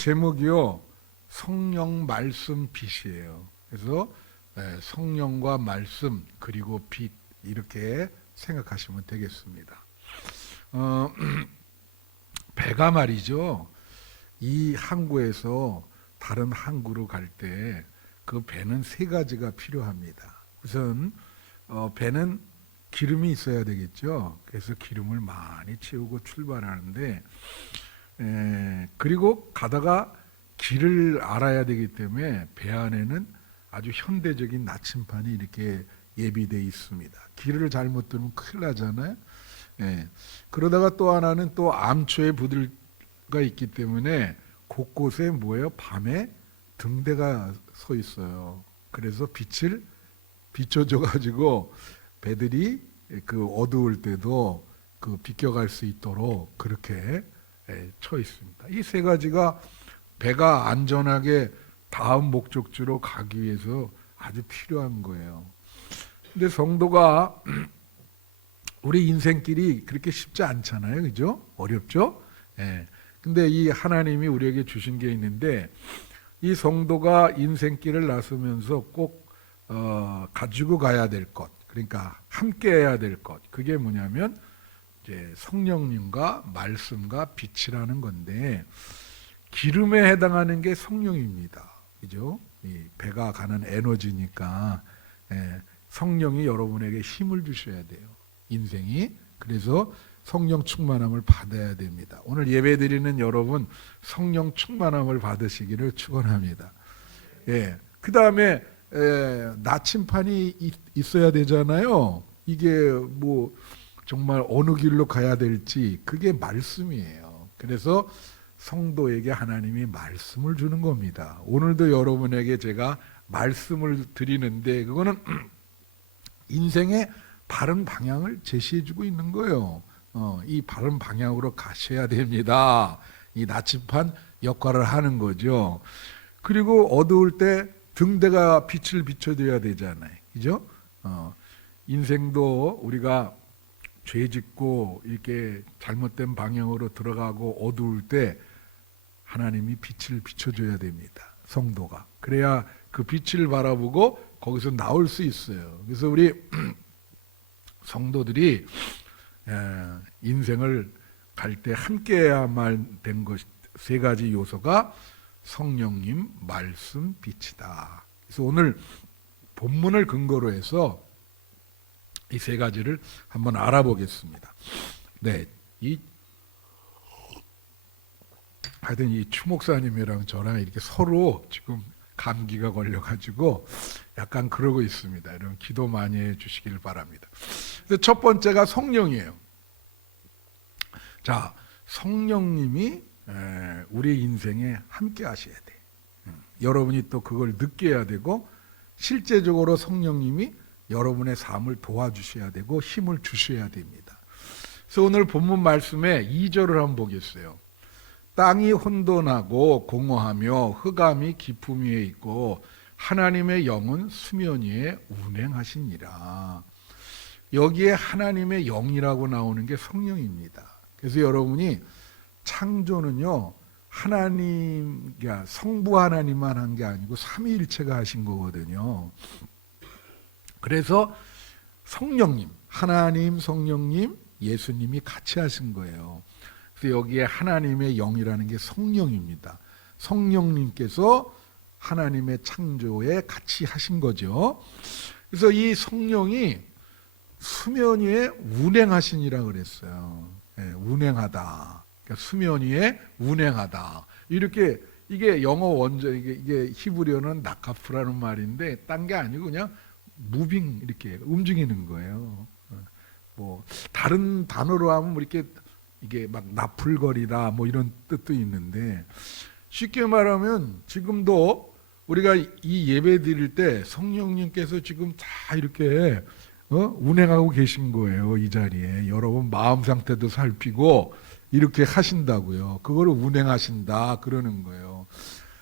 제목이요, 성령 말씀 빛이에요. 그래서 성령과 말씀 그리고 빛, 이렇게 생각하시면 되겠습니다. 배가 말이죠, 이 항구에서 다른 항구로 갈 때 그 배는 세 가지가 필요합니다. 우선 배는 기름이 있어야 되겠죠. 그래서 기름을 많이 채우고 출발하는데, 그리고 가다가 길을 알아야 되기 때문에 배 안에는 아주 현대적인 나침판이 이렇게 예비되어 있습니다. 길을 잘못 들으면 큰일 나잖아요. 그러다가 또 하나는 또 암초에 부들가 있기 때문에 곳곳에 뭐예요? 밤에 등대가 서 있어요. 그래서 빛을 비춰줘 가지고 배들이 그 어두울 때도 그 비껴갈 수 있도록 그렇게 쳐 있습니다. 이 세 가지가 배가 안전하게 다음 목적지로 가기 위해서 아주 필요한 거예요. 근데 성도가 우리 인생길이 그렇게 쉽지 않잖아요. 그죠? 어렵죠? 근데 이 하나님이 우리에게 주신 게 있는데, 이 성도가 인생길을 나서면서 꼭 가지고 가야 될 것, 그러니까 함께 해야 될 것, 그게 뭐냐면 이제 성령님과 말씀과 빛이라는 건데, 기름에 해당하는 게 성령입니다. 그죠? 이 배가 가는 에너지니까 성령이 여러분에게 힘을 주셔야 돼요. 인생이. 그래서 성령 충만함을 받아야 됩니다. 오늘 예배 드리는 여러분, 성령 충만함을 받으시기를 축원합니다. 그 다음에 나침판이 있어야 되잖아요. 이게 뭐 정말 어느 길로 가야 될지, 그게 말씀이에요. 그래서 성도에게 하나님이 말씀을 주는 겁니다. 오늘도 여러분에게 제가 말씀을 드리는데, 그거는 인생의 바른 방향을 제시해 주고 있는 거예요. 이 바른 방향으로 가셔야 됩니다. 이 나침판 역할을 하는 거죠. 그리고 어두울 때 등대가 빛을 비춰줘야 되잖아요. 그죠? 인생도 우리가 죄 짓고 이렇게 잘못된 방향으로 들어가고 어두울 때 하나님이 빛을 비춰줘야 됩니다. 성도가. 그래야 그 빛을 바라보고 거기서 나올 수 있어요. 그래서 우리 성도들이 인생을 갈 때 함께해야만 된 것 세 가지 요소가 성령님, 말씀, 빛이다. 그래서 오늘 본문을 근거로 해서 이 세 가지를 한번 알아보겠습니다. 하여튼 이 추 목사님이랑 저랑 이렇게 서로 지금 감기가 걸려가지고 약간 그러고 있습니다. 여러분 기도 많이 해주시길 바랍니다. 첫 번째가 성령이에요. 자, 성령님이 우리 인생에 함께 하셔야 돼. 여러분이 또 그걸 느껴야 되고, 실제적으로 성령님이 여러분의 삶을 도와주셔야 되고 힘을 주셔야 됩니다. 그래서 오늘 본문 말씀에 2절을 한번 보겠어요. 땅이 혼돈하고 공허하며 흑암이 깊음 위에 있고 하나님의 영은 수면 위에 운행하시니라. 여기에 하나님의 영이라고 나오는 게 성령입니다. 그래서 여러분이 창조는요, 하나님, 그러니까 성부 하나님만 한 게 아니고 삼위일체가 하신 거거든요. 그래서 성령님, 하나님, 성령님, 예수님이 같이 하신 거예요. 그래서 여기에 하나님의 영이라는 게 성령입니다. 성령님께서 하나님의 창조에 같이 하신 거죠. 그래서 이 성령이 수면 위에 운행하시니라 그랬어요. 운행하다. 그러니까 수면 위에 운행하다. 이렇게, 이게 영어 원조, 이게 히브리어는 나카프라는 말인데 딴 게 아니고 그냥 무빙, 이렇게 움직이는 거예요. 뭐 다른 단어로 하면 뭐 이렇게 이게 막 나풀거리다 뭐 이런 뜻도 있는데, 쉽게 말하면 지금도 우리가 이 예배 드릴 때 성령님께서 지금 다 이렇게 운행하고 계신 거예요. 이 자리에 여러분 마음 상태도 살피고 이렇게 하신다고요. 그걸 운행하신다 그러는 거예요.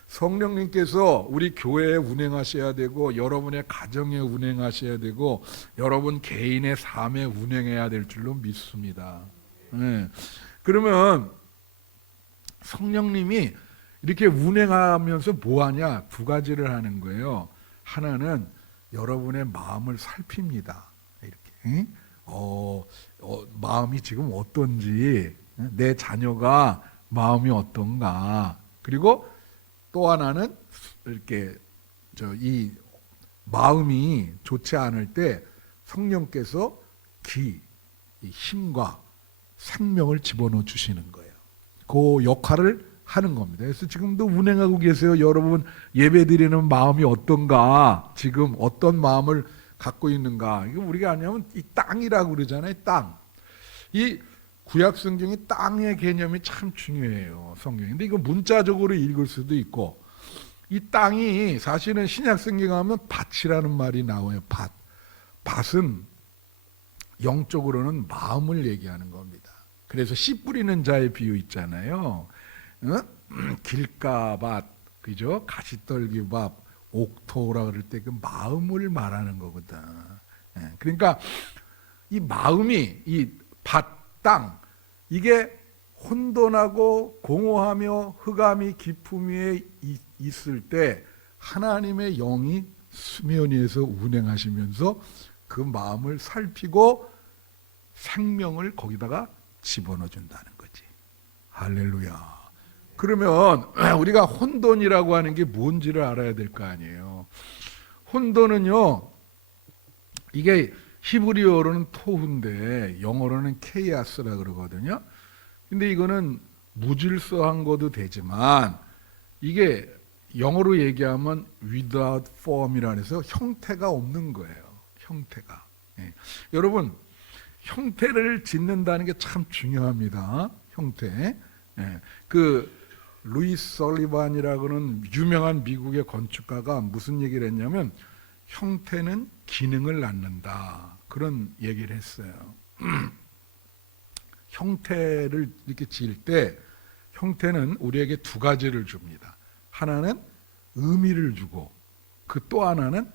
성령님께서 우리 교회에 운행하셔야 되고, 여러분의 가정에 운행하셔야 되고, 여러분 개인의 삶에 운행해야 될 줄로 믿습니다. 그러면 성령님이 이렇게 운행하면서 뭐 하냐? 두 가지를 하는 거예요. 하나는 여러분의 마음을 살핍니다. 이렇게. 응? 마음이 지금 어떤지, 내 자녀가 마음이 어떤가. 그리고 또 하나는 이렇게 이 마음이 좋지 않을 때 성령께서 이 힘과 생명을 집어넣어 주시는 거예요. 그 역할을 하는 겁니다. 그래서 지금도 운행하고 계세요. 여러분 예배드리는 마음이 어떤가, 지금 어떤 마음을 갖고 있는가. 이거 우리가 아니면 이 땅이라고 그러잖아요. 땅. 이 구약 성경이 땅의 개념이 참 중요해요. 성경이. 근데 이거 문자적으로 읽을 수도 있고, 이 땅이 사실은 신약 성경 하면 밭이라는 말이 나와요. 밭. 밭은 영적으로는 마음을 얘기하는 겁니다. 그래서 씨 뿌리는 자의 비유 있잖아요. 길가밭, 그죠? 가시떨기밭, 옥토라 그럴 때 그 마음을 말하는 거거든. 그러니까 이 마음이, 이 밭, 땅, 이게 혼돈하고 공허하며 흑암이 깊음 위에 있을 때 하나님의 영이 수면 위에서 운행하시면서 그 마음을 살피고 생명을 거기다가 집어넣어 준다는 거지. 할렐루야. 그러면 우리가 혼돈이라고 하는 게 뭔지를 알아야 될 거 아니에요. 혼돈은요, 이게 히브리어로는 토후인데 영어로는 케이아스라 그러거든요. 근데 이거는 무질서한 것도 되지만 이게 영어로 얘기하면 without form이라 해서 형태가 없는 거예요. 형태가. 여러분 형태를 짓는다는 게 참 중요합니다. 형태. 그 루이스 설리반이라고는 유명한 미국의 건축가가 무슨 얘기를 했냐면 형태는 기능을 낳는다. 그런 얘기를 했어요. 형태를 이렇게 지을 때 형태는 우리에게 두 가지를 줍니다. 하나는 의미를 주고 그 또 하나는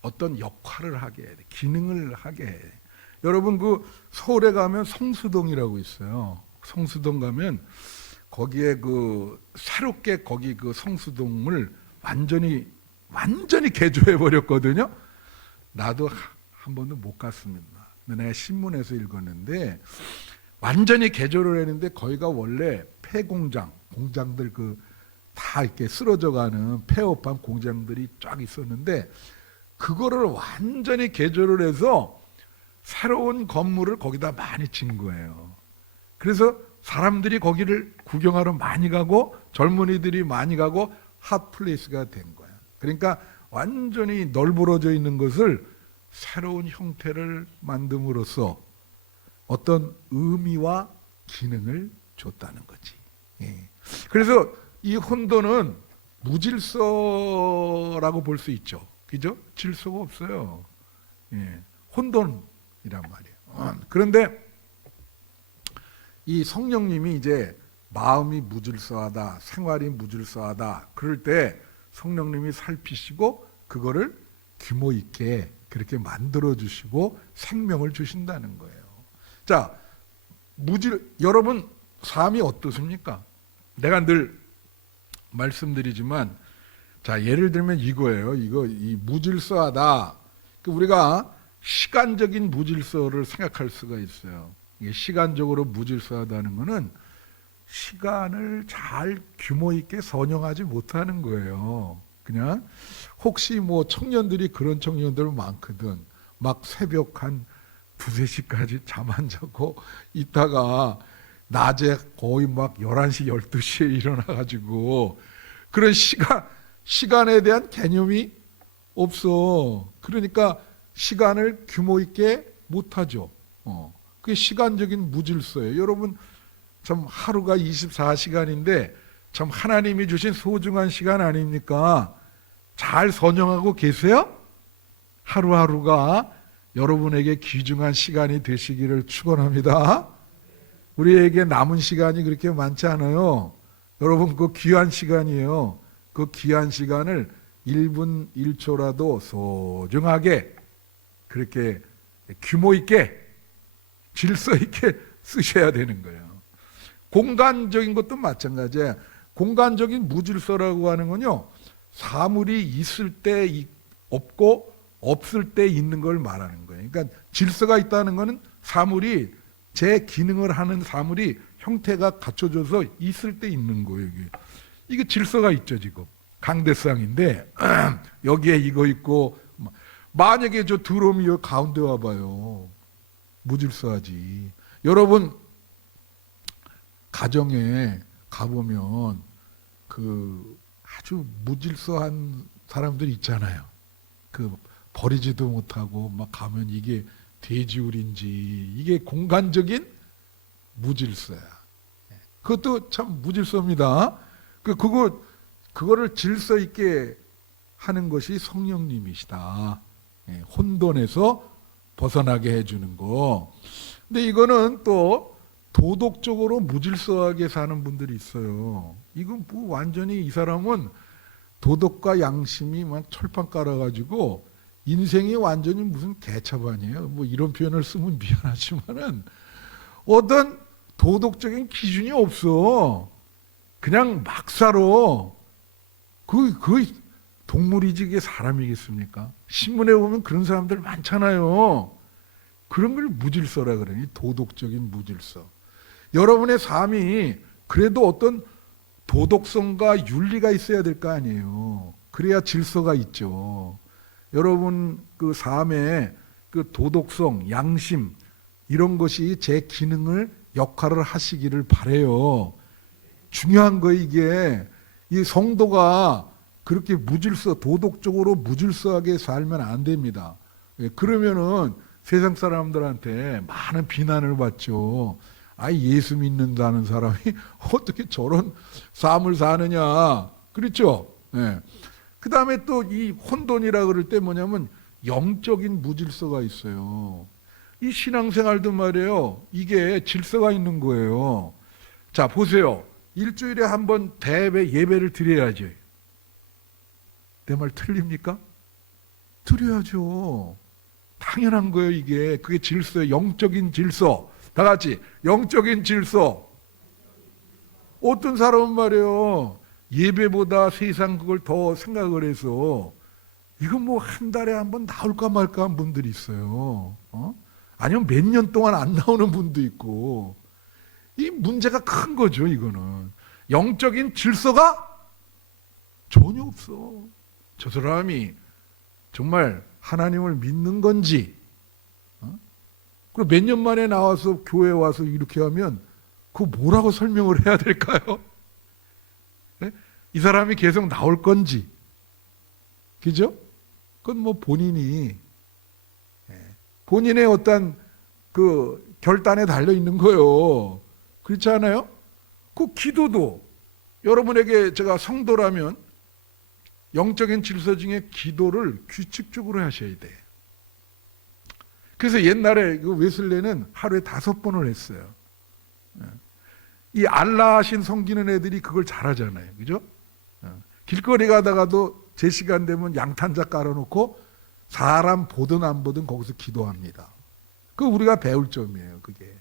어떤 역할을 하게 해. 기능을 하게 해. 여러분 그 서울에 가면 성수동이라고 있어요. 성수동 가면 거기에 그 새롭게 거기 그 성수동을 완전히 개조해 버렸거든요. 나도 한 번도 못 갔습니다. 근데 내가 신문에서 읽었는데 완전히 개조를 했는데 거기가 원래 폐공장, 공장들 그 다 이렇게 쓰러져가는 폐업한 공장들이 쫙 있었는데 그거를 완전히 개조를 해서 새로운 건물을 거기다 많이 진 거예요. 그래서 사람들이 거기를 구경하러 많이 가고 젊은이들이 많이 가고 핫플레이스가 된 거예요. 그러니까 완전히 널브러져 있는 것을 새로운 형태를 만듦으로써 어떤 의미와 기능을 줬다는 거지. 그래서 이 혼돈은 무질서라고 볼 수 있죠. 그죠? 질서가 없어요. 혼돈이란 말이에요. 그런데 이 성령님이 이제 마음이 무질서하다, 생활이 무질서하다, 그럴 때 성령님이 살피시고 그거를 규모 있게 그렇게 만들어 주시고 생명을 주신다는 거예요. 자, 여러분 삶이 어떻습니까? 내가 늘 말씀드리지만, 자, 예를 들면 이거예요. 이 무질서하다. 우리가 시간적인 무질서를 생각할 수가 있어요. 이게 시간적으로 무질서하다는 것은 시간을 잘 규모 있게 선용하지 못하는 거예요. 그냥 혹시 뭐 청년들이 그런 청년들 많거든. 막 새벽 한 2-3시까지 잠 안 자고 있다가 낮에 거의 막 11시, 12시에 일어나가지고 그런 시간에 대한 개념이 없어. 그러니까 시간을 규모 있게 못하죠. 그게 시간적인 무질서예요. 여러분 참 하루가 24시간인데 참 하나님이 주신 소중한 시간 아닙니까? 잘 선용하고 계세요? 하루하루가 여러분에게 귀중한 시간이 되시기를 축원합니다. 우리에게 남은 시간이 그렇게 많지 않아요. 여러분 그 귀한 시간이에요. 그 귀한 시간을 1분 1초라도 소중하게 그렇게 규모 있게 질서 있게 쓰셔야 되는 거예요. 공간적인 것도 마찬가지예요. 공간적인 무질서라고 하는 건요, 사물이 있을 때 없고 없을 때 있는 걸 말하는 거예요. 그러니까 질서가 있다는 것은 사물이 제 기능을 하는 사물이 형태가 갖춰져서 있을 때 있는 거예요. 이게 질서가 있죠. 지금 강대상인데 여기에 이거 있고, 만약에 저 드럼이 여기 가운데 와봐요, 무질서하지. 여러분 가정에 가보면 그 아주 무질서한 사람들 있잖아요. 그 버리지도 못하고 막 가면 이게 돼지우리인지, 이게 공간적인 무질서야. 그것도 참 무질서입니다. 그거를 질서 있게 하는 것이 성령님이시다. 혼돈에서 벗어나게 해주는 거. 근데 이거는 또 도덕적으로 무질서하게 사는 분들이 있어요. 이건 뭐 완전히 이 사람은 도덕과 양심이 막 철판 깔아가지고 인생이 완전히 무슨 개차반이에요. 뭐 이런 표현을 쓰면 미안하지만은 어떤 도덕적인 기준이 없어. 그냥 막 살아. 그 동물이지 이게 사람이겠습니까? 신문에 보면 그런 사람들 많잖아요. 그런 걸 무질서라 그러니, 도덕적인 무질서. 여러분의 삶이 그래도 어떤 도덕성과 윤리가 있어야 될 거 아니에요. 그래야 질서가 있죠. 여러분 그 삶에 그 도덕성, 양심 이런 것이 제 기능을 역할을 하시기를 바래요. 중요한 거 이게. 이 성도가 그렇게 도덕적으로 무질서하게 살면 안 됩니다. 그러면은 세상 사람들한테 많은 비난을 받죠. 예수 믿는다는 사람이 어떻게 저런 삶을 사느냐. 그렇죠? 네. 그 다음에 또 이 혼돈이라 그럴 때 뭐냐면 영적인 무질서가 있어요. 이 신앙생활도 말이에요, 이게 질서가 있는 거예요. 자, 보세요. 일주일에 한 번 예배를 드려야죠. 내 말 틀립니까? 드려야죠. 당연한 거예요, 이게. 그게 질서예요. 영적인 질서. 다 같이 영적인 질서. 어떤 사람은 말이에요, 예배보다 세상 그걸 더 생각을 해서 이건 뭐 한 달에 한 번 나올까 말까 한 분들이 있어요. 아니면 몇 년 동안 안 나오는 분도 있고. 이 문제가 큰 거죠. 이거는 영적인 질서가 전혀 없어. 저 사람이 정말 하나님을 믿는 건지, 그리고 몇 년 만에 나와서 교회 와서 이렇게 하면 그거 뭐라고 설명을 해야 될까요? 네? 이 사람이 계속 나올 건지, 그죠? 그건 뭐 본인의 어떤 그 결단에 달려 있는 거예요. 그렇지 않아요? 그 기도도 여러분에게 제가 성도라면 영적인 질서 중에 기도를 규칙적으로 하셔야 돼. 그래서 옛날에 그 웨슬레는 하루에 5번을 했어요. 이 알라신 섬기는 애들이 그걸 잘하잖아요. 그죠? 길거리 가다가도 제 시간 되면 양탄자 깔아놓고 사람 보든 안 보든 거기서 기도합니다. 그 우리가 배울 점이에요. 그게.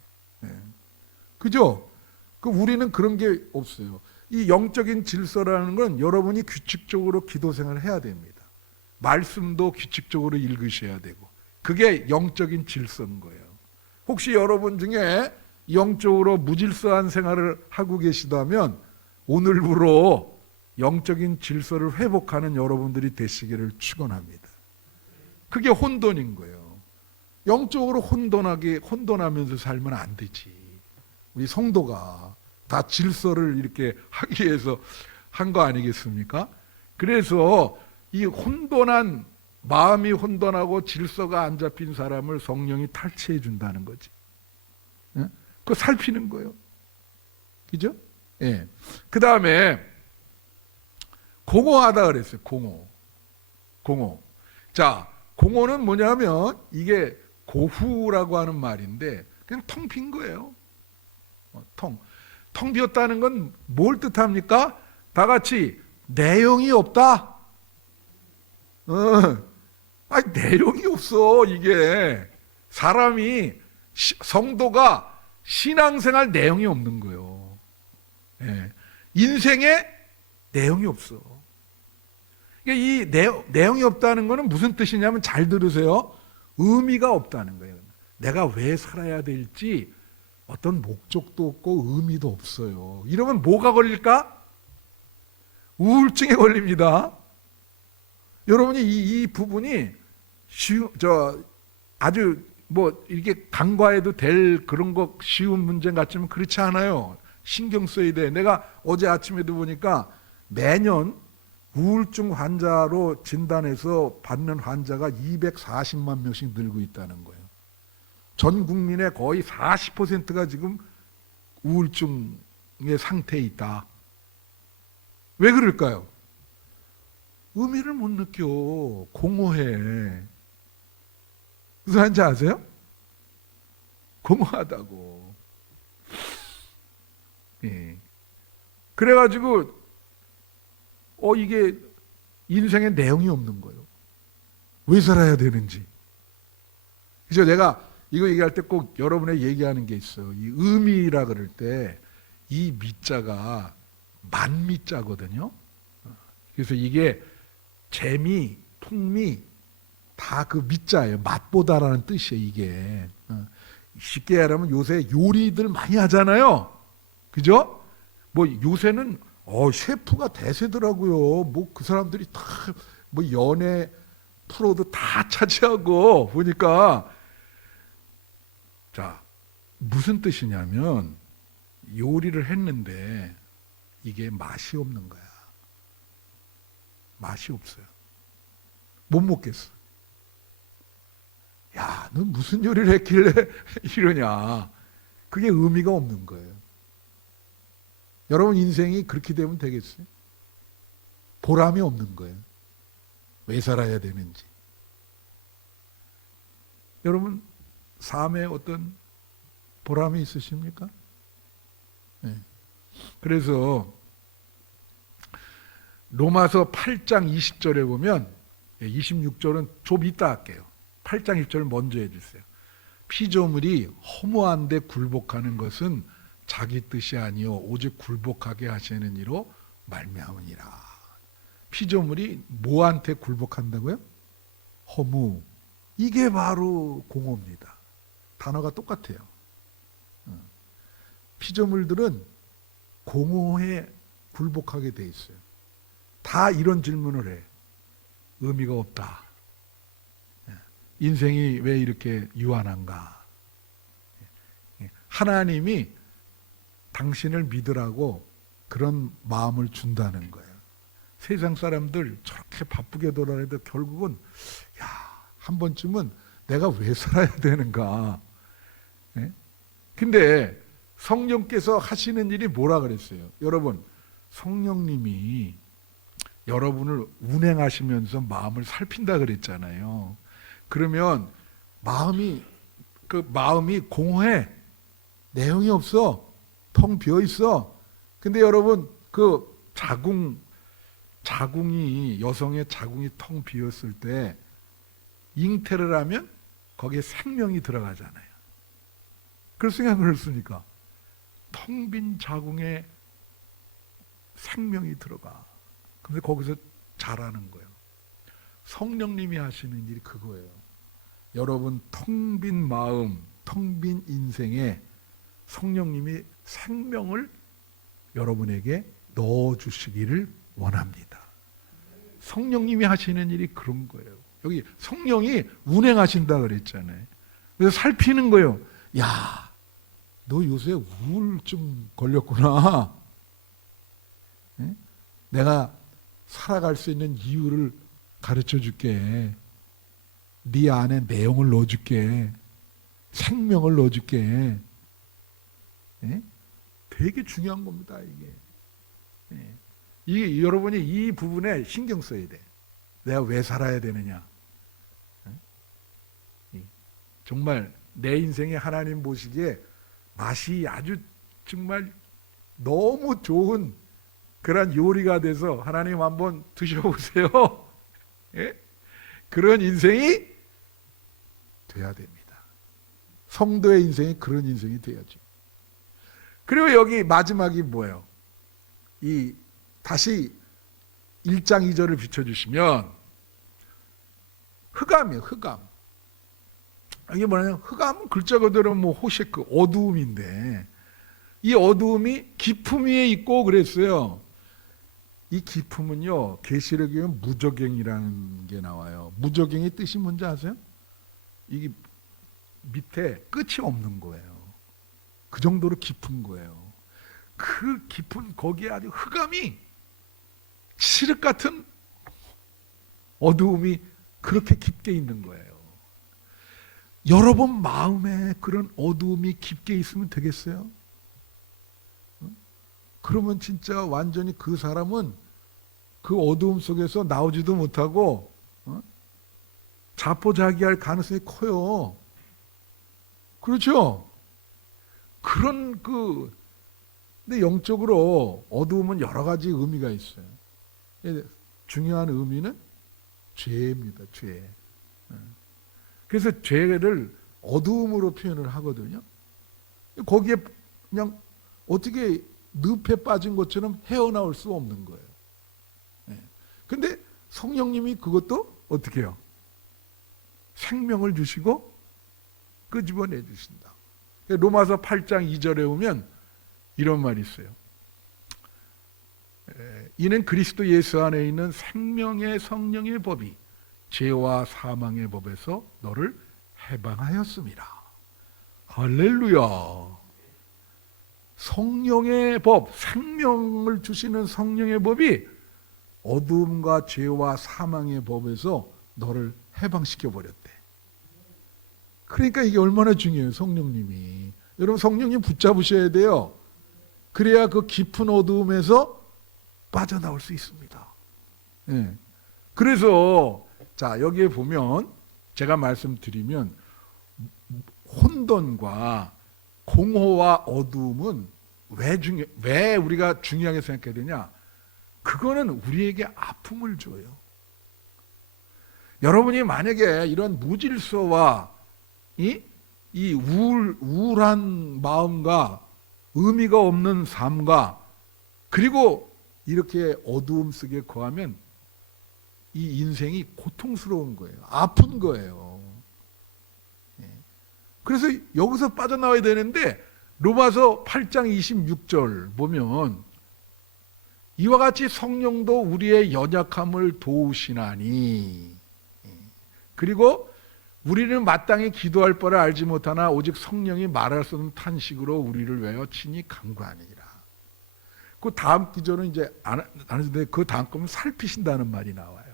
그죠? 우리는 그런 게 없어요. 이 영적인 질서라는 건 여러분이 규칙적으로 기도 생활을 해야 됩니다. 말씀도 규칙적으로 읽으셔야 되고, 그게 영적인 질서인 거예요. 혹시 여러분 중에 영적으로 무질서한 생활을 하고 계시다면 오늘부로 영적인 질서를 회복하는 여러분들이 되시기를 축원합니다. 그게 혼돈인 거예요. 영적으로 혼돈하면서 살면 안 되지. 우리 성도가 다 질서를 이렇게 하기 위해서 한 거 아니겠습니까? 그래서 이 혼돈한 마음이 혼돈하고 질서가 안 잡힌 사람을 성령이 탈취해 준다는 거지. 그거 살피는 거예요. 그죠? 예. 그 다음에 공허하다 그랬어요. 공허. 자, 공허는 뭐냐면 이게 고후라고 하는 말인데 그냥 텅 빈 거예요. 텅 비었다는 건 뭘 뜻합니까? 다 같이 내용이 없다. 내용이 없어. 이게 사람이 성도가 신앙생활 내용이 없는 거예요. 예. 인생에 내용이 없어. 그러니까 이 내용이 없다는 것은 무슨 뜻이냐면, 잘 들으세요. 의미가 없다는 거예요. 내가 왜 살아야 될지 어떤 목적도 없고 의미도 없어요. 이러면 뭐가 걸릴까? 우울증에 걸립니다. 여러분이 이 부분이 아주 뭐 이렇게 간과해도 될 그런 거 쉬운 문제 같지만 그렇지 않아요. 신경 써야 돼. 내가 어제 아침에도 보니까 매년 우울증 환자로 진단해서 받는 환자가 240만 명씩 늘고 있다는 거예요. 전 국민의 거의 40%가 지금 우울증의 상태에 있다. 왜 그럴까요? 의미를 못 느껴. 공허해. 무슨 말인지 아세요? 공허하다고. 예. 그래가지고 이게 인생에 내용이 없는 거예요. 왜 살아야 되는지. 그래서 내가 이거 얘기할 때 꼭 여러분에게 얘기하는 게 있어요. 이 의미라 그럴 때 이 미자가 만미자거든요. 그래서 이게 재미, 풍미 다 그 미자예요. 맛보다라는 뜻이에요, 이게. 쉽게 말하면 요새 요리들 많이 하잖아요. 그죠? 뭐 요새는 셰프가 대세더라고요. 뭐 그 사람들이 다 뭐 연예 프로도 다 차지하고 보니까, 자, 무슨 뜻이냐면 요리를 했는데 이게 맛이 없는 거야. 맛이 없어요. 못 먹겠어. 야, 너 무슨 요리를 했길래 이러냐. 그게 의미가 없는 거예요. 여러분 인생이 그렇게 되면 되겠어요? 보람이 없는 거예요. 왜 살아야 되는지. 여러분 삶에 어떤 보람이 있으십니까? 네. 그래서 로마서 8장 20절에 보면, 26절은 좀 이따 할게요. 8장 20절 먼저 해주세요. 피조물이 허무한데 굴복하는 것은 자기 뜻이 아니요 오직 굴복하게 하시는 이로 말미암으니라. 피조물이 뭐한테 굴복한다고요? 허무. 이게 바로 공허입니다. 단어가 똑같아요. 피조물들은 공허에 굴복하게 돼 있어요. 다 이런 질문을 해. 의미가 없다. 인생이 왜 이렇게 유한한가? 하나님이 당신을 믿으라고 그런 마음을 준다는 거예요. 세상 사람들 저렇게 바쁘게 돌아다녀도 결국은 한 번쯤은 내가 왜 살아야 되는가? 근데 성령께서 하시는 일이 뭐라 그랬어요? 여러분, 성령님이 여러분을 운행하시면서 마음을 살핀다 그랬잖아요. 그러면 마음이 공허해. 내용이 없어. 텅 비어 있어. 근데 여러분 그 자궁이 여성의 자궁이 텅 비었을 때 잉태를 하면 거기에 생명이 들어가잖아요. 그렇습니까? 그렇습니까? 텅 빈 자궁에 생명이 들어가. 근데 거기서 자라는 거예요. 성령님이 하시는 일이 그거예요. 여러분 텅 빈 마음, 텅 빈 인생에 성령님이 생명을 여러분에게 넣어주시기를 원합니다. 성령님이 하시는 일이 그런 거예요. 여기 성령이 운행하신다 그랬잖아요. 그래서 살피는 거예요. 야, 너 요새 우울증 걸렸구나. 내가 살아갈 수 있는 이유를 가르쳐 줄게. 네 안에 내용을 넣어줄게. 생명을 넣어줄게. 되게 중요한 겁니다, 이게. 이게 여러분이 이 부분에 신경 써야 돼. 내가 왜 살아야 되느냐. 정말 내 인생에 하나님 보시기에 맛이 아주 정말 너무 좋은 그런 요리가 돼서 하나님 한번 드셔보세요. 예? 그런 인생이 돼야 됩니다. 성도의 인생이 그런 인생이 돼야죠. 그리고 여기 마지막이 뭐예요? 이 다시 1장 2절을 비춰주시면 흑암이에요. 흑암. 이게 뭐냐면 흑암은 글자 그대로 뭐 호셰크 어두움인데 이 어두움이 깊음 위에 있고 그랬어요. 이 깊음은요 계시록에 무저갱이라는 게 나와요. 무저갱의 뜻이 뭔지 아세요? 이게 밑에 끝이 없는 거예요. 그 정도로 깊은 거예요. 그 깊은 거기에 아주 흑암이 칠흑 같은 어두움이 그렇게 깊게 있는 거예요. 여러분 마음에 그런 어두움이 깊게 있으면 되겠어요? 그러면 진짜 완전히 그 사람은 그 어두움 속에서 나오지도 못하고 자포자기할 가능성이 커요. 그렇죠? 그런 근데 영적으로 어두움은 여러 가지 의미가 있어요. 중요한 의미는 죄입니다. 죄. 그래서 죄를 어두움으로 표현을 하거든요. 거기에 그냥 어떻게 늪에 빠진 것처럼 헤어나올 수 없는 거예요. 근데 성령님이 그것도 어떻게 해요? 생명을 주시고 끄집어내 주신다. 로마서 8장 2절에 오면 이런 말이 있어요. 이는 그리스도 예수 안에 있는 생명의 성령의 법이 죄와 사망의 법에서 너를 해방하였습니다. 할렐루야. 성령의 법, 생명을 주시는 성령의 법이 어두움과 죄와 사망의 법에서 너를 해방시켜 버렸대. 그러니까 이게 얼마나 중요해요. 성령님이. 여러분 성령님 붙잡으셔야 돼요. 그래야 그 깊은 어두움에서 빠져나올 수 있습니다. 네. 그래서 자 여기에 보면 제가 말씀드리면 혼돈과 공허와 어두움은 왜 우리가 중요하게 생각해야 되냐? 그거는 우리에게 아픔을 줘요. 여러분이 만약에 이런 무질서와 이 우울한 마음과 의미가 없는 삶과 그리고 이렇게 어두움 속에 거하면 이 인생이 고통스러운 거예요. 아픈 거예요. 그래서 여기서 빠져나와야 되는데 로마서 8장 26절 보면 이와 같이 성령도 우리의 연약함을 도우시나니 그리고 우리는 마땅히 기도할 바를 알지 못하나 오직 성령이 말할 수 없는 탄식으로 우리를 위하여 친히 간구하니라. 그 다음 기절은 이제 안 하는데 그 다음 거는 살피신다는 말이 나와요.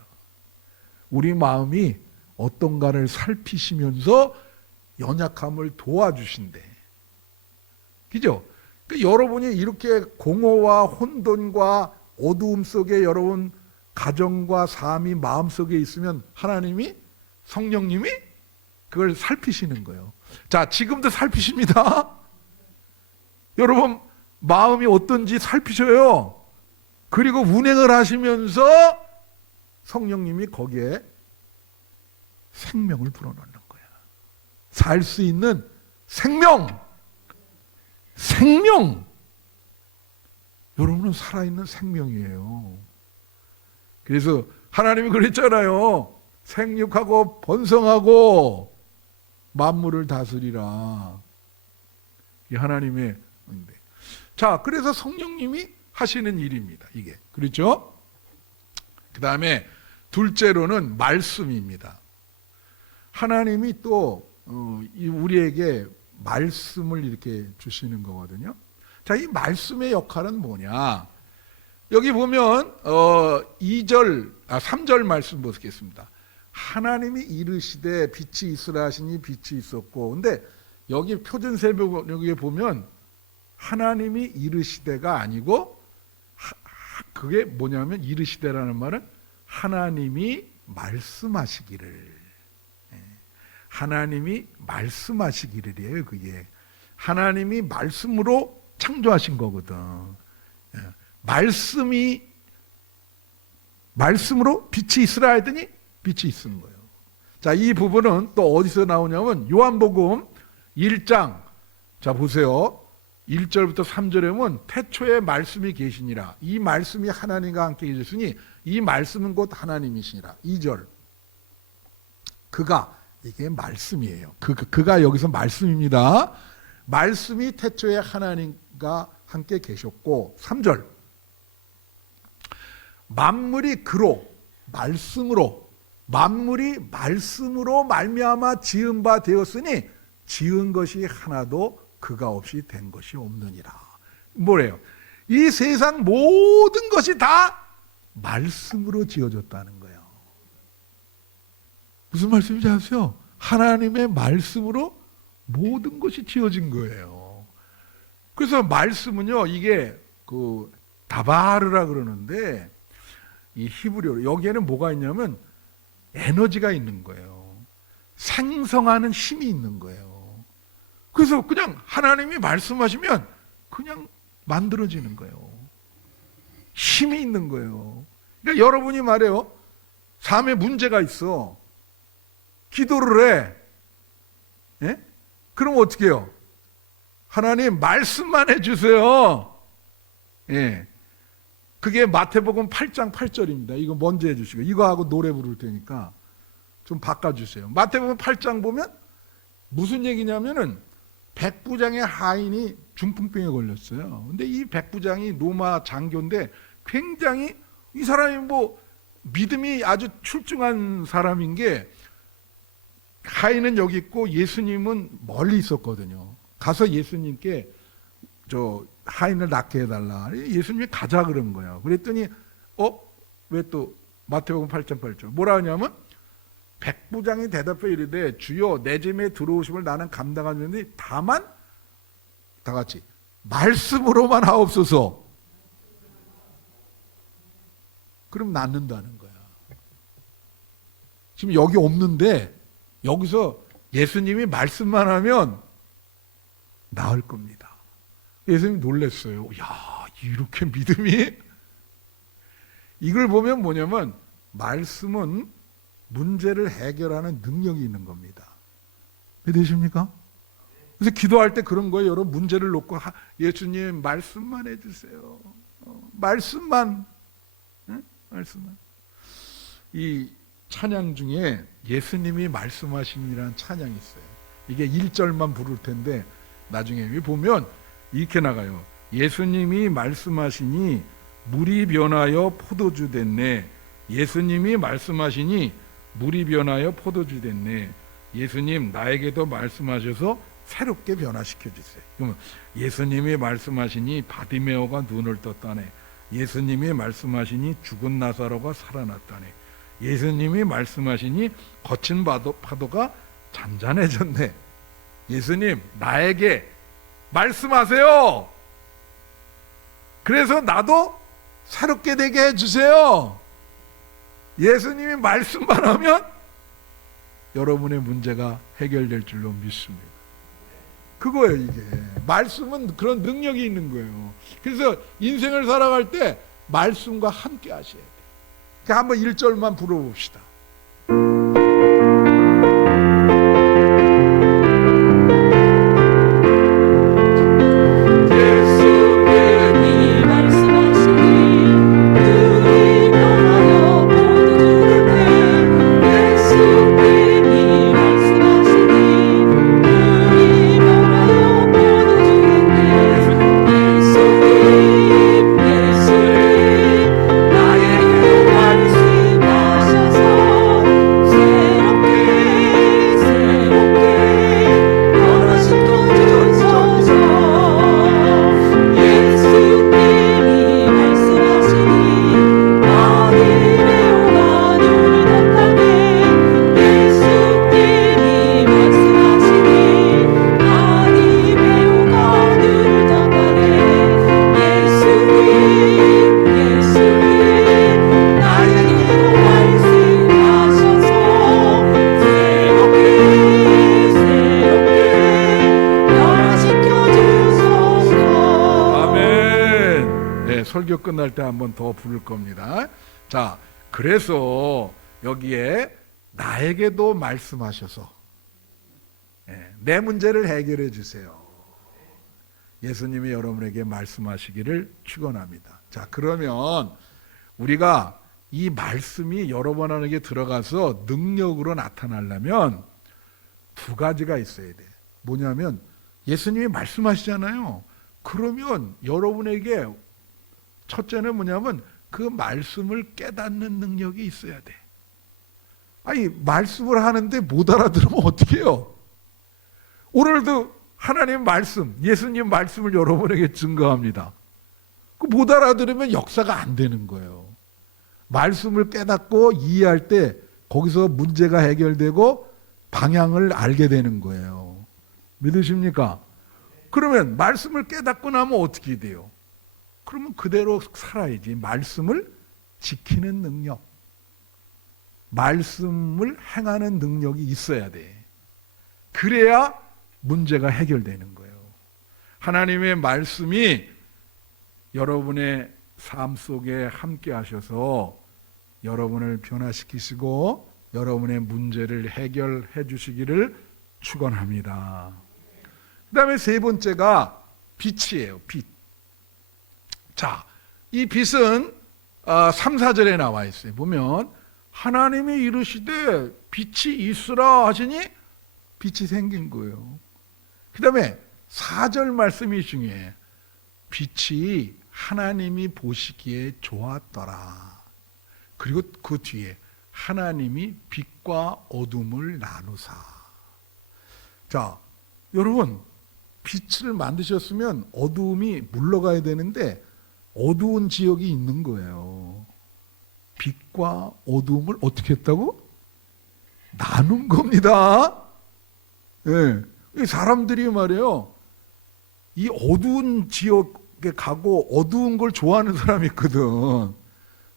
우리 마음이 어떤가를 살피시면서 연약함을 도와주신대. 그죠? 그러니까 여러분이 이렇게 공허와 혼돈과 어두움 속에 여러분 가정과 삶이 마음속에 있으면 하나님이 성령님이 그걸 살피시는 거예요. 자, 지금도 살피십니다. 여러분 마음이 어떤지 살피셔요. 그리고 운행을 하시면서 성령님이 거기에 생명을 불어넣는 거야. 살 수 있는 생명. 여러분은 살아있는 생명이에요. 그래서 하나님이 그랬잖아요. 생육하고 번성하고 만물을 다스리라. 이 하나님의 은혜. 자, 그래서 성령님이 하시는 일입니다. 이게. 그렇죠? 그 다음에 둘째로는 말씀입니다. 하나님이 또 우리에게 말씀을 이렇게 주시는 거거든요. 자, 이 말씀의 역할은 뭐냐? 여기 보면 3절 말씀 보겠습니다. 하나님이 이르시되 빛이 있으라 하시니 빛이 있었고, 근데 여기 표준세번역에 보면 하나님이 이르시되가 아니고 그게 뭐냐면 이르시되라는 말은 하나님이 말씀하시기를. 하나님이 말씀하시기를이에요. 그게 하나님이 말씀으로 창조하신 거거든. 말씀으로 빛이 있으라 했더니 빛이 있은 거예요. 자, 이 부분은 또 어디서 나오냐면 요한복음 1장. 자, 보세요. 1절부터 3절에 보면 태초에 말씀이 계시니라. 이 말씀이 하나님과 함께 계셨으니 이 말씀은 곧 하나님이시니라. 2절 그가, 이게 말씀이에요. 그가 여기서 말씀입니다. 말씀이 태초에 하나님과 함께 계셨고, 3절 만물이 그로, 말씀으로, 만물이 말씀으로 말미암아 지은 바 되었으니 지은 것이 하나도 그가 없이 된 것이 없느니라. 뭐래요? 이 세상 모든 것이 다 말씀으로 지어졌다는 거예요. 무슨 말씀인지 아세요? 하나님의 말씀으로 모든 것이 지어진 거예요. 그래서 말씀은요, 이게 그 다바르라 그러는데, 이 히브리어로 여기에는 뭐가 있냐면 에너지가 있는 거예요. 생성하는 힘이 있는 거예요. 그래서 그냥 하나님이 말씀하시면 그냥 만들어지는 거예요. 힘이 있는 거예요. 그러니까 여러분이 말해요, 삶에 문제가 있어, 기도를 해. 예? 그럼 어떻게 해요? 하나님 말씀만 해주세요. 예. 그게 마태복음 8장 8절입니다. 이거 먼저 해주시고, 이거 하고 노래 부를 테니까 좀 바꿔주세요. 마태복음 8장 보면 무슨 얘기냐면은 백부장의 하인이 중풍병에 걸렸어요. 근데 이 백부장이 로마 장교인데 굉장히, 이 사람이 뭐 믿음이 아주 출중한 사람인 게, 하인은 여기 있고 예수님은 멀리 있었거든요. 가서 예수님께 저 하인을 낫게 해달라. 예수님이 가자 그런 거예요. 그랬더니 왜 또 마태복음 8장 8절 뭐라 하냐면, 백부장이 대답해 이르되 주여 내 집에 들어오심을 나는 감당하는데 다만, 다 같이 말씀으로만 하옵소서. 그럼 낫는다는 거야. 지금 여기 없는데 여기서 예수님이 말씀만 하면 나을 겁니다. 예수님이 놀랐어요. 야, 이렇게 믿음이? 이걸 보면 뭐냐면 말씀은 문제를 해결하는 능력이 있는 겁니다. 믿으십니까? 그래서 기도할 때 그런 거예요. 여러분 문제를 놓고 예수님 말씀만 해주세요. 말씀만. 응? 말씀만. 이 찬양 중에 예수님이 말씀하시니라는 찬양이 있어요. 이게 1절만 부를 텐데 나중에 보면 이렇게 나가요. 예수님이 말씀하시니 물이 변하여 포도주 됐네. 예수님이 말씀하시니 물이 변하여 포도주 됐네. 예수님 나에게도 말씀하셔서 새롭게 변화시켜 주세요. 그러면 예수님이 말씀하시니 바디메오가 눈을 떴다네. 예수님이 말씀하시니 죽은 나사로가 살아났다네. 예수님이 말씀하시니 거친 파도가 잔잔해졌네. 예수님 나에게 말씀하세요. 그래서 나도 새롭게 되게 해주세요. 예수님이 말씀만 하면 여러분의 문제가 해결될 줄로 믿습니다. 그거예요. 이게 말씀은 그런 능력이 있는 거예요. 그래서 인생을 살아갈 때 말씀과 함께 하셔야 돼요. 그러니까 한번 1절만 불어봅시다. 설교 끝날 때 한 번 더 부를 겁니다. 자, 그래서 여기에 나에게도 말씀하셔서 내 문제를 해결해 주세요. 예수님이 여러분에게 말씀하시기를 축원합니다. 자, 그러면 우리가 이 말씀이 여러분에게 들어가서 능력으로 나타나려면 두 가지가 있어야 돼. 뭐냐면 예수님이 말씀하시잖아요. 그러면 여러분에게 첫째는 뭐냐면 그 말씀을 깨닫는 능력이 있어야 돼. 아니, 말씀을 하는데 못 알아들으면 어떻게 해요? 오늘도 하나님 말씀, 예수님 말씀을 여러분에게 증거합니다. 그 못 알아들으면 역사가 안 되는 거예요. 말씀을 깨닫고 이해할 때 거기서 문제가 해결되고 방향을 알게 되는 거예요. 믿으십니까? 그러면 말씀을 깨닫고 나면 어떻게 돼요? 그러면 그대로 살아야지. 말씀을 지키는 능력, 말씀을 행하는 능력이 있어야 돼. 그래야 문제가 해결되는 거예요. 하나님의 말씀이 여러분의 삶 속에 함께 하셔서 여러분을 변화시키시고 여러분의 문제를 해결해 주시기를 축원합니다. 그 다음에 세 번째가 빛이에요. 빛. 자, 이 빛은 3, 4절에 나와 있어요. 보면 하나님이 이르시되 빛이 있으라 하시니 빛이 생긴 거예요. 그 다음에 4절 말씀이 중요해. 빛이 하나님이 보시기에 좋았더라. 그리고 그 뒤에 하나님이 빛과 어둠을 나누사. 자, 여러분, 빛을 만드셨으면 어두움이 물러가야 되는데 어두운 지역이 있는 거예요. 빛과 어두움을 어떻게 했다고? 나눈 겁니다. 예. 사람들이 말이에요. 이 어두운 지역에 가고 어두운 걸 좋아하는 사람이 있거든.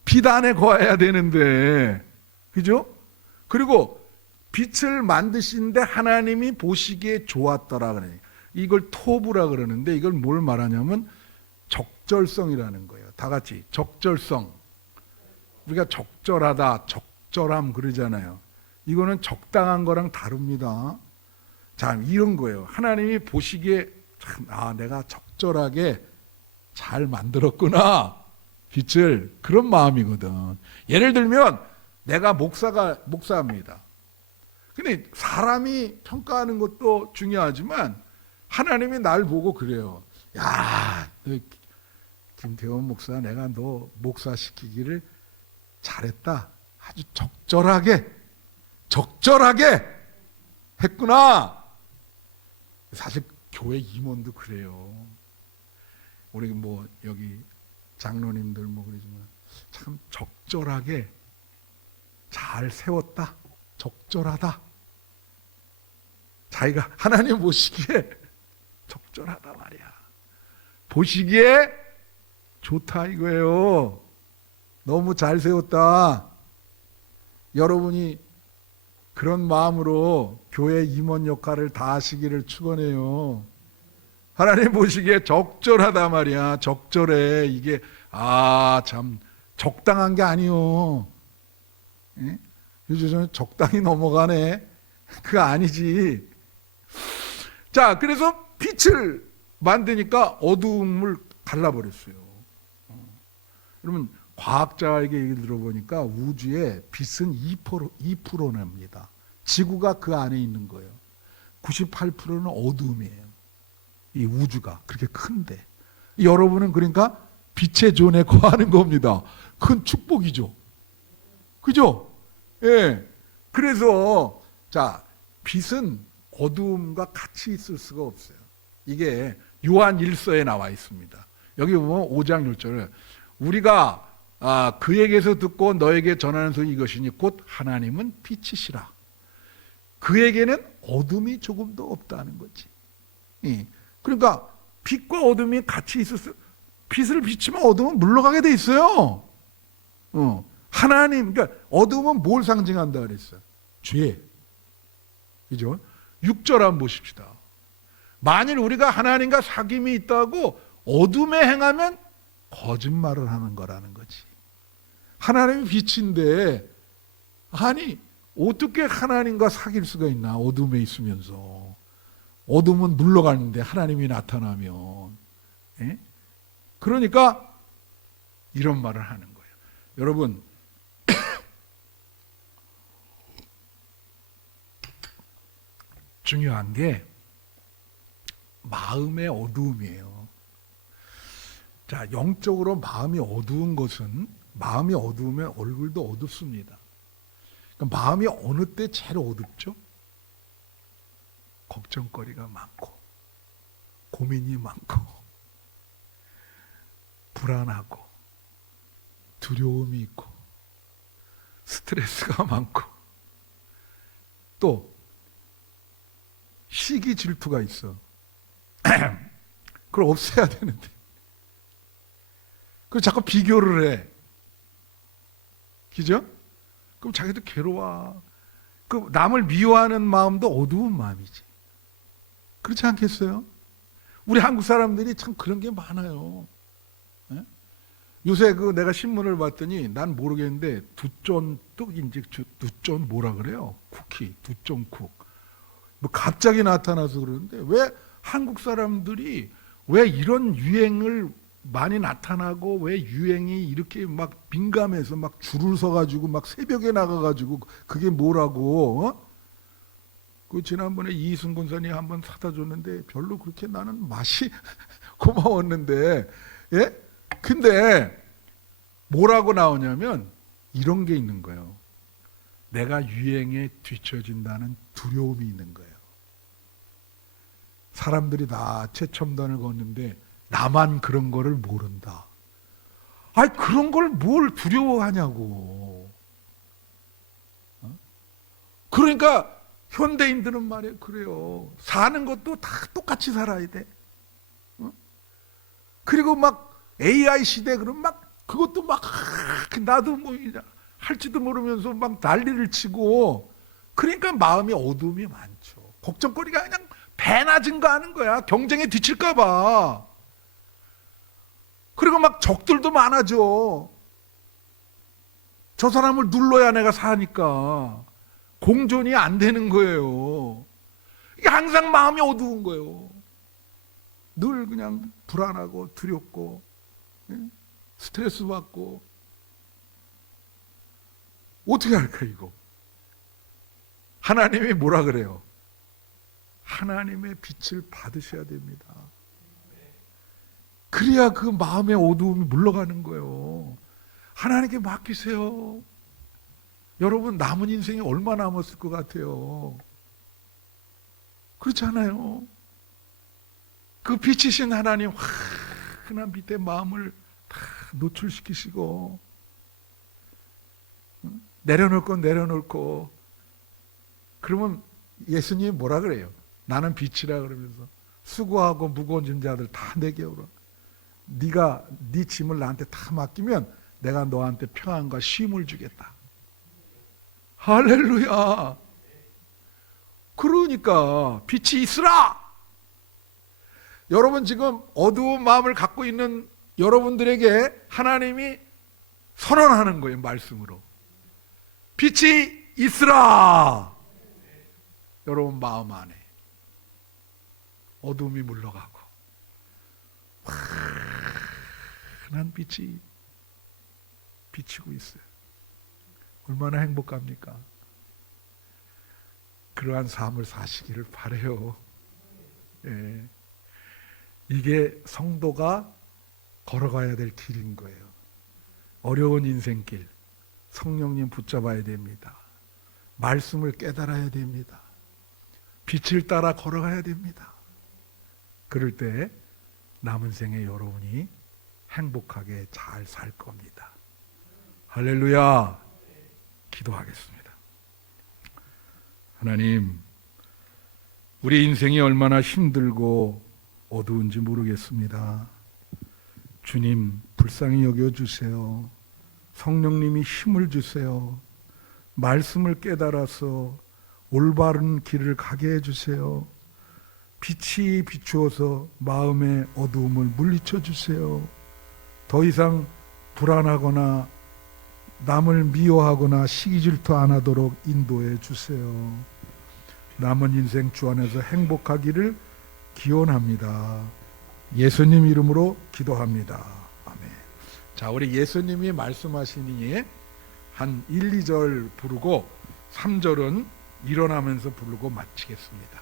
빛 안에 거해야 되는데, 그죠? 그리고 빛을 만드시는데 하나님이 보시기에 좋았더라 그래. 이걸 토부라 그러는데 이걸 뭘 말하냐면 적절성이라는 거예요. 다 같이 적절성. 우리가 적절하다, 적절함 그러잖아요. 이거는 적당한 거랑 다릅니다. 자, 이런 거예요. 하나님이 보시기에 참, 내가 적절하게 잘 만들었구나. 빛을. 그런 마음이거든. 예를 들면 내가 목사입니다. 근데 사람이 평가하는 것도 중요하지만 하나님이 날 보고 그래요. 야, 너 김태원 목사, 내가 너 목사 시키기를 잘했다. 아주 적절하게 했구나. 사실 교회 임원도 그래요. 우리 뭐 여기 장로님들 뭐 그러지만 참 적절하게 잘 세웠다. 적절하다. 자기가 하나님 보시기에 적절하다 말이야. 보시기에 좋다 이거예요. 너무 잘 세웠다. 여러분이 그런 마음으로 교회 임원 역할을 다 하시기를 축원해요. 하나님 보시기에 적절하다 말이야. 적절해. 이게 참 적당한 게 아니요. 예? 요즘 적당히 넘어가네. 그거 아니지. 자, 그래서 빛을 만드니까 어두움을 갈라버렸어요. 여러분 과학자에게 얘기 들어보니까 우주의 빛은 2%납니다. 지구가 그 안에 있는 거예요. 98%는 어두움이에요. 이 우주가 그렇게 큰데 여러분은 그러니까 빛의 존에 거하는 겁니다. 큰 축복이죠. 그죠? 예. 그래서 자, 빛은 어두움과 같이 있을 수가 없어요. 이게 요한 1서에 나와 있습니다. 여기 보면 5장 6절에 우리가 그에게서 듣고 너에게 전하는 소리 이것이니 곧 하나님은 빛이시라. 그에게는 어둠이 조금도 없다는 거지. 그러니까 빛과 어둠이 같이 있었어요. 빛을 비추면 어둠은 물러가게 돼 있어요. 하나님, 그러니까 어둠은 뭘 상징한다 그랬어요? 죄. 그죠? 6절 한번 보십시다. 만일 우리가 하나님과 사귐이 있다고 어둠에 행하면 거짓말을 하는 거라는 거지. 하나님이 빛인데 아니 어떻게 하나님과 사귈 수가 있나? 어둠에 있으면서. 어둠은 물러가는데 하나님이 나타나면 예? 그러니까 이런 말을 하는 거예요. 여러분, 중요한 게 마음의 어두움이에요. 자, 영적으로 마음이 어두운 것은, 마음이 어두우면 얼굴도 어둡습니다. 그러니까 마음이 어느 때 제일 어둡죠? 걱정거리가 많고, 고민이 많고, 불안하고, 두려움이 있고, 스트레스가 많고, 또 시기 질투가 있어. 그걸 없애야 되는데, 그걸 자꾸 비교를 해. 그죠? 그럼 자기도 괴로워. 그 남을 미워하는 마음도 어두운 마음이지. 그렇지 않겠어요? 우리 한국 사람들이 참 그런 게 많아요. 예? 요새 그 내가 신문을 봤더니 난 모르겠는데 두쫀 떡인지 두쫀 뭐라 그래요? 쿠키, 두쫀쿡. 뭐 갑자기 나타나서 그러는데 왜 한국 사람들이 왜 이런 유행을 많이 나타나고 왜 유행이 이렇게 막 민감해서 막 줄을 서가지고 막 새벽에 나가가지고 그게 뭐라고? 어? 그 지난번에 이승 군사님 한번 사다 줬는데 별로 그렇게 나는 맛이 고마웠는데, 예? 근데 뭐라고 나오냐면 이런 게 있는 거예요. 내가 유행에 뒤처진다는 두려움이 있는 거예요. 사람들이 다 최첨단을 걷는데 나만 그런 거를 모른다. 아니 그런 걸 뭘 두려워하냐고. 그러니까 현대인들은 말이에요. 그래요. 사는 것도 다 똑같이 살아야 돼. 그리고 막 AI 시대 그러면 막 그것도 막 나도 뭐 할지도 모르면서 막 난리를 치고 그러니까 마음이 어두움이 많죠. 걱정거리가 그냥 배나 증가하는 거야. 경쟁에 뒤칠까 봐. 그리고 막 적들도 많아져. 저 사람을 눌러야 내가 사니까 공존이 안 되는 거예요. 이게 항상 마음이 어두운 거예요. 늘 그냥 불안하고 두렵고 스트레스 받고 어떻게 할까 이거? 하나님이 뭐라 그래요? 하나님의 빛을 받으셔야 됩니다. 그래야 그 마음의 어두움이 물러가는 거예요. 하나님께 맡기세요. 여러분 남은 인생이 얼마 남았을 것 같아요? 그렇지 않아요? 그 빛이신 하나님 환한 빛의 마음을 다 노출시키시고 내려놓을 건 내려놓고 그러면 예수님이 뭐라 그래요? 나는 빛이라 그러면서 수고하고 무거운 짐자들 다 내게 오라. 네가 네 짐을 나한테 다 맡기면 내가 너한테 평안과 쉼을 주겠다. 할렐루야. 그러니까 빛이 있으라. 여러분 지금 어두운 마음을 갖고 있는 여러분들에게 하나님이 선언하는 거예요. 말씀으로. 빛이 있으라. 여러분 마음 안에 어두움이 물러가고 환한 빛이 비치고 있어요. 얼마나 행복합니까? 그러한 삶을 사시기를 바라요. 예. 이게 성도가 걸어가야 될 길인 거예요. 어려운 인생길 성령님 붙잡아야 됩니다. 말씀을 깨달아야 됩니다. 빛을 따라 걸어가야 됩니다. 그럴 때 남은 생에 여러분이 행복하게 잘 살 겁니다. 할렐루야. 기도하겠습니다. 하나님, 우리 인생이 얼마나 힘들고 어두운지 모르겠습니다. 주님, 불쌍히 여겨주세요. 성령님이 힘을 주세요. 말씀을 깨달아서 올바른 길을 가게 해주세요. 빛이 비추어서 마음의 어두움을 물리쳐 주세요. 더 이상 불안하거나 남을 미워하거나 시기질투 안 하도록 인도해 주세요. 남은 인생 주 안에서 행복하기를 기원합니다. 예수님 이름으로 기도합니다. 아멘. 자, 우리 예수님이 말씀하시니 한 1, 2절 부르고 3절은 일어나면서 부르고 마치겠습니다.